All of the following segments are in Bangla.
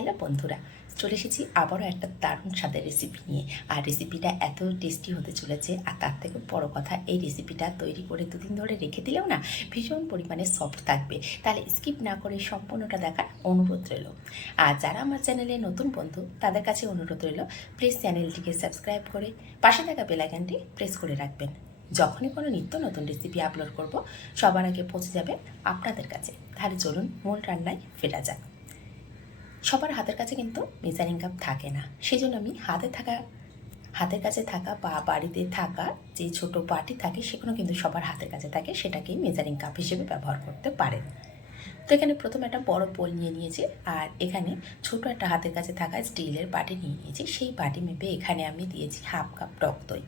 হ্যালো বন্ধুরা, চলে এসেছি আবারও একটা দারুণ স্বাদের রেসিপি নিয়ে। আর রেসিপিটা এত টেস্টি হতে চলেছে, আর তার থেকে বড় কথা, এই রেসিপিটা তৈরি করে দুদিন ধরে রেখে দিলেও না ভীষণ পরিমাণে সফট থাকবে। তাহলে স্কিপ না করে সম্পূর্ণটা দেখার অনুরোধ রইল। আর যারা আমার চ্যানেলে নতুন বন্ধু, তাদের কাছে অনুরোধ রইল প্লিজ চ্যানেলটিকে সাবস্ক্রাইব করে পাশে থাকা বেল আইকনটি প্রেস করে রাখবেন। যখনই কোনো নিত্য নতুন রেসিপি আপলোড করব, সবার আগে পৌঁছে যাবে আপনাদের কাছে। তাহলে চলুন মূল রান্নায় ফেরা যাক। সবার হাতের কাছে কিন্তু মেজারিং কাপ থাকে না, সেই জন্য আমি হাতের কাছে থাকা বা বাড়িতে থাকা যে ছোট বাটি থাকে সেগুলো কিন্তু সবার হাতের কাছে থাকে, সেটাকেই মেজারিং কাপ হিসেবে ব্যবহার করতে পারেন। তো এখানে প্রথমে একটা বড় বোল নিয়ে নিয়েছি, আর এখানে ছোট একটা হাতের কাছে থাকা স্টিলের বাটি নিয়ে নিয়েছি। সেই বাটি মেপে এখানে আমি দিয়েছি হাফ কাপ টক দই,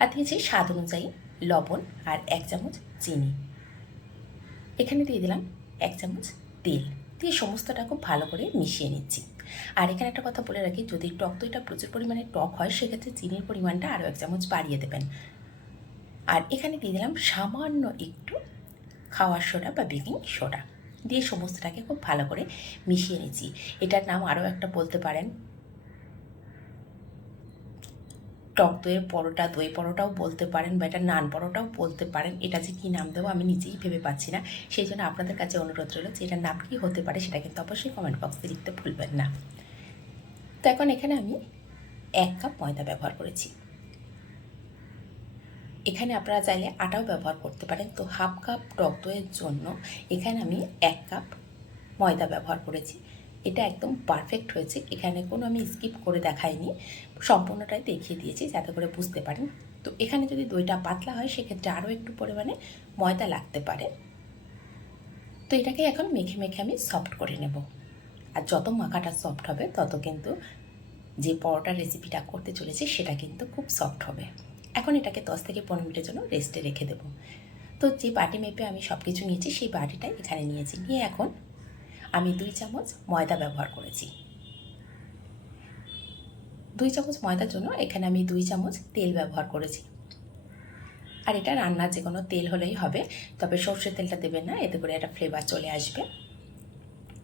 আর দিয়েছি স্বাদ অনুযায়ী লবণ, আর 1 চামচ চিনি। এখানে দিয়ে দিলাম 1 চামচ তেল, দিয়ে সমস্তটা খুব ভালো করে মিশিয়ে নিচ্ছি। আর এখানে একটা কথা বলে রাখি, যদি টক দইটা প্রচুর পরিমাণে টক হয় সেক্ষেত্রে চিনির পরিমাণটা আরও 1 চামচ বাড়িয়ে দেবেন। আর এখানে দিয়ে দিলাম সামান্য একটু খাওয়ার সোডা বা বেকিং সোডা, দিয়ে সমস্তটাকে খুব ভালো করে মিশিয়ে নিচ্ছি। এটার নাম আরও একটা বলতে পারেন টক দইয়ের পরোটা, দই পরোটাও বলতে পারেন, বা এটা নান পরোটাও বলতে পারেন। এটা যে কী নাম দেবো আমি নিজেই ভেবে পাচ্ছি না, সেই জন্য আপনাদের কাছে অনুরোধ রইল যে এটার নাম কী হতে পারে সেটা কিন্তু অবশ্যই কমেন্ট বক্সে লিখতে ভুলবেন না। তো এখন এখানে আমি 1 কাপ ময়দা ব্যবহার করেছি। এখানে আপনারা চাইলে আটাও ব্যবহার করতে পারেন। তো হাফ কাপ টক দইয়ের জন্য এখানে আমি 1 কাপ ময়দা ব্যবহার করেছি। এটা একদম পারফেক্ট হয়েছে, এখানে কোনো আমি স্কিপ করে দেখাইনি, সম্পূর্ণটাই দেখিয়ে দিয়েছি যাতে করে বুঝতে পারেন। তো এখানে যদি দইটা পাতলা হয় সেক্ষেত্রে আরও একটু পরিমাণে ময়দা লাগতে পারে। তো এটাকে এখন মেখে মেখে আমি সফট করে নেব। আর যত মাখাটা সফট হবে তত কিন্তু যে পরোটার রেসিপিটা করতে চলেছি সেটা কিন্তু খুব সফট হবে। এখন এটাকে 10 থেকে 15 মিনিটের জন্য রেস্টে রেখে দেবো। তো যে বাটি মেপে আমি সব কিছু নিয়েছি সেই বাটিটাই এখানে নিয়েছি, নিয়ে এখন আমি 2 চামচ ময়দা ব্যবহার করেছি। 2 চামচ ময়দার জন্য এখানে আমি 2 চামচ তেল ব্যবহার করেছি। আর এটা রান্নার যে কোনো তেল হলেই হবে, তবে সর্ষের তেলটা দেবেন না, এতে করে একটা ফ্লেভার চলে আসবে।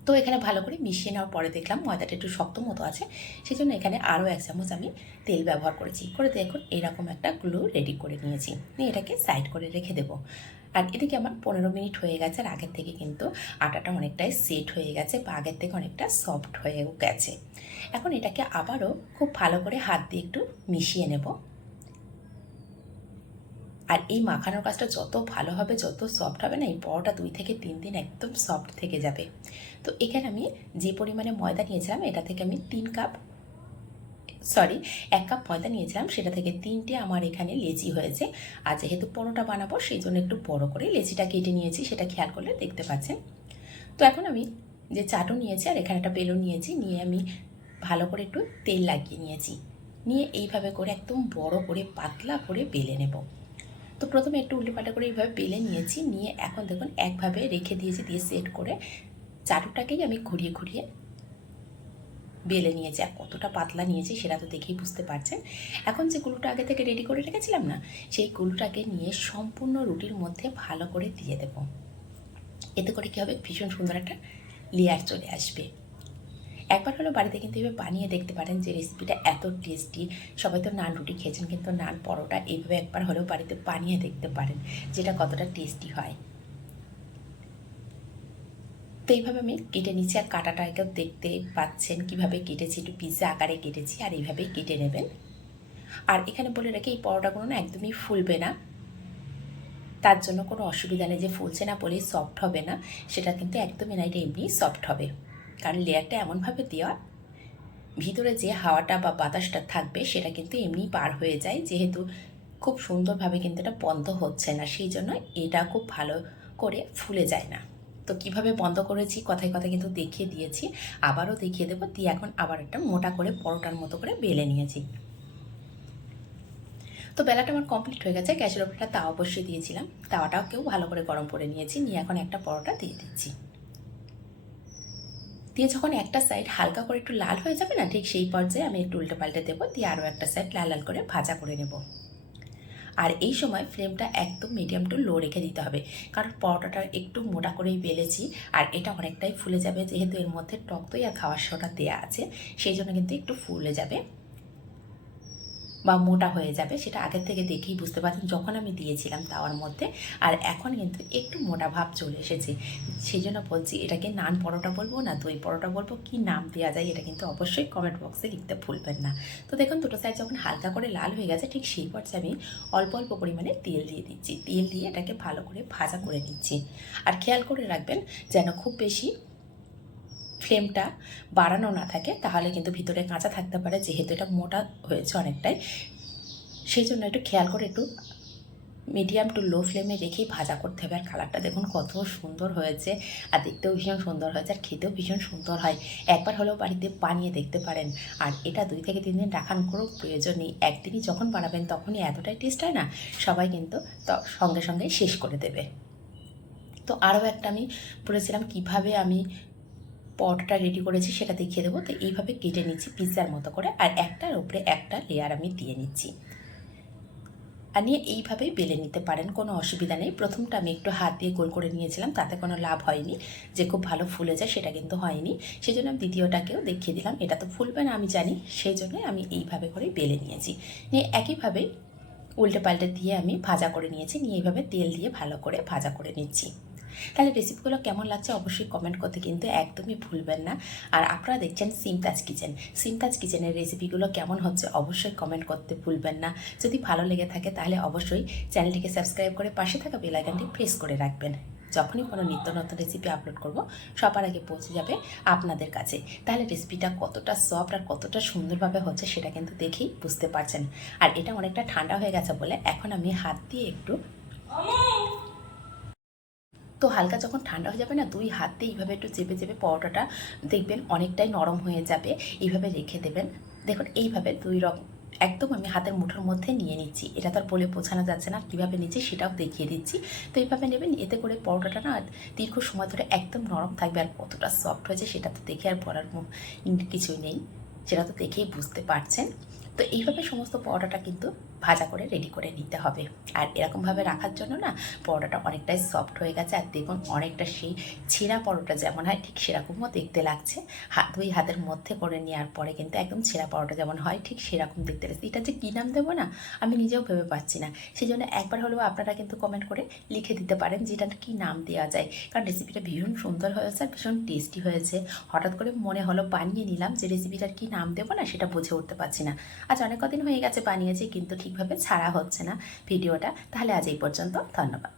তো এখানে ভালো করে মিশিয়ে নেওয়ার পরে দেখলাম ময়দাটা একটু শক্ত মতো আছে, সেই জন্য এখানে আরও 1 চামচ আমি তেল ব্যবহার করেছি। করে দেখুন এরকম একটা গ্লু রেডি করে নিয়েছি, নিয়ে এটাকে সাইড করে রেখে দেবো। আর এদিকে আমার 15 মিনিট হয়ে গেছে, আর আগের থেকে কিন্তু আটাটা অনেকটাই সেট হয়ে গেছে, বা আগের থেকে অনেকটা সফট হয়েও গেছে। এখন এটাকে আবারও খুব ভালো করে হাত দিয়ে একটু মিশিয়ে নেব। আর এই মাখানোর কাজটা যত ভালো হবে, যত সফট হবে না, এই পরোটা 2 থেকে 3 দিন একদম সফট থেকে যাবে। তো এখানে আমি যে পরিমাণে ময়দা নিয়েছিলাম এটা থেকে আমি 1 কাপ ময়দা নিয়েছিলাম, সেটা থেকে 3টে আমার এখানে লেচি হয়েছে। আর যেহেতু পরোটা বানাবো সেই জন্য একটু বড় করে লেচিটা কেটে নিয়েছি, সেটা খেয়াল করলে দেখতে পাচ্ছেন। তো এখন আমি যে চাটু নিয়েছি আর এখানে একটা বেলুন নিয়েছি, নিয়ে আমি ভালো করে একটু তেল লাগিয়ে নিয়েছি, নিয়ে এইভাবে করে একদম বড় করে পাতলা করে বেলে নেব। তো প্রথমে একটু উল্টোপাল্টা করে এইভাবে বেলে নিয়েছি, নিয়ে এখন দেখুন একভাবে রেখে দিয়েছি, দিয়ে সেট করে চাটুটাকেই আমি ঘুরিয়ে ঘুরিয়ে বেলে নিয়েছি। আর কতটা পাতলা নিয়েছি সেটা তো দেখেই বুঝতে পারছেন। এখন যে গুলোটা আগে থেকে রেডি করে রেখেছিলাম না, সেই গুলোটাকে নিয়ে সম্পূর্ণ রুটির মধ্যে ভালো করে দিয়ে দেব। এতে করে কী হবে, ভীষণ সুন্দর একটা লেয়ার চলে আসবে। একবার হলো বাড়িতে কিন্তু এভাবে বানিয়ে দেখতে পারেন, যে রেসিপিটা এত টেস্টি। সবাই তো নান রুটি খেয়েছেন, কিন্তু নান পরোটা এইভাবে একবার হলেও বাড়িতে বানিয়ে দেখতে পারেন, যেটা কতটা টেস্টি হয়। তো এইভাবে আমি কেটে নিচ্ছি, আর কাটাটাকেও দেখতে পাচ্ছেন কীভাবে কেটেছি, একটু পিৎজা আকারে কেটেছি, আর এইভাবেই কেটে নেবেন। আর এখানে বলে রাখি, এই পরোটাগুলো না একদমই ফুলবে না, তার জন্য কোনো অসুবিধা নেই যে ফুলছে না বলেই সফট হবে না, সেটা কিন্তু একদমই না, এটা এমনিই সফট হবে। কারণ লেয়ারটা এমনভাবে দেওয়া, ভিতরে যে হাওয়াটা বা বাতাসটা থাকবে সেটা কিন্তু এমনিই পার হয়ে যায়, যেহেতু খুব সুন্দরভাবে কিন্তু এটা বন্ধ হচ্ছে না, সেই জন্য এটা খুব ভালো করে ফুলে যায় না। তো কিভাবে বন্ধ করেছি কথায় কথায় কিন্তু দেখিয়ে দিয়েছি, আবারও দেখিয়ে দেবো। দিয়ে এখন আবার একটা মোটা করে পরোটার মতো করে বেলে নিয়েছি। তো বেলাটা আমার কমপ্লিট হয়ে গেছে, গ্যাসের ওপর একটা তাওয়া বসিয়ে দিয়েছিলাম, তাওয়াটাকেও ভালো করে গরম করে নিয়েছি, নিয়ে এখন একটা পরোটা দিয়ে দিচ্ছি। দিয়ে যখন একটা সাইড হালকা করে একটু লাল হয়ে যাবে না, ঠিক সেই পর্যায়ে আমি একটু উল্টো পাল্টে দেবো, দিয়ে আরও একটা সাইড লাল লাল করে ভাজা করে নেব। আর এই সময় ফ্লেমটা একদম মিডিয়াম টু লো রেখে দিতে হবে, কারণ পরোটাটা একটু মোটা করেই বেলেছি আর এটা অনেকটাই ফুলে যাবে, যেহেতু এর মধ্যে টক দই আর খাওয়ার সোডা দেওয়া আছে, সেই জন্য কিন্তু একটু ফুলে যাবে বা মোটা হয়ে যাবে। সেটা আগের থেকে দেখেই বুঝতে পারছেন যখন আমি দিয়েছিলাম তাওয়ার মধ্যে, আর এখন কিন্তু একটু মোটা ভাব চলে এসেছে। সেই জন্য বলছি এটাকে নান পরোটা বলবো না দই পরোটা বলবো, কি নাম দেওয়া যায় এটা কিন্তু অবশ্যই কমেন্ট বক্সে লিখতে ভুলবেন না। তো দেখুন দুটো সাইড যখন হালকা করে লাল হয়ে গেছে, ঠিক সেই পর্যায়ে আমি অল্প অল্প পরিমাণে তেল দিয়ে দিচ্ছি। তেল দিয়ে এটাকে ভালো করে ভাজা করে নিচ্ছি। আর খেয়াল করে রাখবেন যেন খুব বেশি ফ্লেমটা বাড়ানো না থাকে, তাহলে কিন্তু ভিতরে কাঁচা থাকতে পারে, যেহেতু এটা মোটা হয়েছে অনেকটাই। সেই জন্য একটু খেয়াল করে একটু মিডিয়াম টু লো ফ্লেমে রেখেই ভাজা করতে হবে। আর কালারটা দেখুন কত সুন্দর হয়েছে, আর দেখতেও ভীষণ সুন্দর হয়েছে, আর খেতেও ভীষণ সুন্দর হয়। একবার হলেও বাড়িতে বানিয়ে দেখতে পারেন। আর এটা 2 থেকে 3 দিন রাখার কোনো প্রয়োজন নেই, একদিনই যখন বানাবেন তখনই এতটাই টেস্ট হয় না, সবাই কিন্তু সঙ্গে সঙ্গে শেষ করে দেবে। তো আরও একটা আমি বলেছিলাম কীভাবে আমি পরোটাটা রেডি করেছি সেটা দেখিয়ে দেবো। তো এইভাবে কেটে নিচ্ছি পিৎজার মতো করে, আর একটার উপরে একটা লেয়ার আমি দিয়ে নিচ্ছি, আর নিয়ে এইভাবেই বেলে নিতে পারেন, কোনো অসুবিধা নেই। প্রথমটা আমি একটু হাত দিয়ে গোল করে নিয়েছিলাম, তাতে কোনো লাভ হয়নি যে খুব ভালো ফুলে যায়, সেটা কিন্তু হয়নি। সেই জন্য আমি দ্বিতীয়টাকেও দেখিয়ে দিলাম, এটা তো ফুলবে না আমি জানি, সেই জন্যই আমি এইভাবে করে বেলে নিয়েছি। নিয়ে একইভাবে উল্টে পাল্টে দিয়ে আমি ভাজা করে নিয়েছি, নিয়ে এইভাবে তেল দিয়ে ভালো করে ভাজা করে নিচ্ছি। তাহলে রেসিপিগুলো কেমন লাগছে অবশ্যই কমেন্ট করতে কিন্তু একদমই ভুলবেন না। আর আপনারা দেখছেন সিমতাজ কিচেন। সিমতাজ কিচেনের রেসিপিগুলো কেমন হচ্ছে অবশ্যই কমেন্ট করতে ভুলবেন না। যদি ভালো লেগে থাকে তাহলে অবশ্যই চ্যানেলটিকে সাবস্ক্রাইব করে পাশে থাকা বেল আইকনটি প্রেস করে রাখবেন। যখনই কোনো নিত্য নতুন রেসিপি আপলোড করব সবার আগে পৌঁছে যাবে আপনাদের কাছে। তাহলে রেসিপিটা কতটা সফট আর কতটা সুন্দরভাবে হচ্ছে সেটা কিন্তু দেখেই বুঝতে পারছেন। আর এটা অনেকটা ঠান্ডা হয়ে গেছে বলে এখন আমি হাত দিয়ে একটু, তো হালকা যখন ঠান্ডা হয়ে যাবে না, 2 হাত দিয়ে এইভাবে একটু চেপে চেপে পরোটাটা দেখবেন অনেকটাই নরম হয়ে যাবে। এইভাবে রেখে দেবেন। দেখুন এইভাবে 2 রকম একদম আমি হাতের মুঠোর মধ্যে নিয়ে নিচ্ছি। এটা তো আর বলে বোঝানো যাচ্ছে না, কীভাবে নিচ্ছি সেটাও দেখিয়ে দিচ্ছি। তো এইভাবে নেবেন, এতে করে পরোটাটা না দীর্ঘ সময় ধরে একদম নরম থাকবে। আর কতটা সফট হয়েছে সেটা তো দেখে আর বলার কিছুই নেই, সেটা তো দেখেই বুঝতে পারছেন। তো এইভাবে সমস্ত পরোটাটা কিন্তু ভাজা করে রেডি করে নিতে হবে। আর এরকমভাবে রাখার জন্য না পরোটাটা অনেকটাই সফট হয়ে গেছে। আর দেখুন অনেকটা সেই ছেঁড়া পরোটা যেমন হয় ঠিক সেরকমও দেখতে লাগছে। দুই হাতের মধ্যে করে নেওয়ার পরে কিন্তু একদম ছেঁড়া পরোটা যেমন হয় ঠিক সেরকম দেখতে লাগছে। এটা যে কী নাম দেবো না আমি নিজেও ভেবে পাচ্ছি না। সেই জন্য একবার হলেও আপনারা কিন্তু কমেন্ট করে লিখে দিতে পারেন যে এটা কী নাম দেওয়া যায়, কারণ রেসিপিটা ভীষণ সুন্দর হয়েছে আর ভীষণ টেস্টি হয়েছে। হঠাৎ করে মনে হলো বানিয়ে নিলাম, যে রেসিপিটার কী নাম দেবো না সেটা বুঝে উঠতে পারছি না। আজ অনেক কদিন হয়ে গেছে বানিয়েছি, কিন্তু ঠিকভাবে ছাড়া হচ্ছে না ভিডিওটা। তাহলে আজ এই পর্যন্ত, ধন্যবাদ।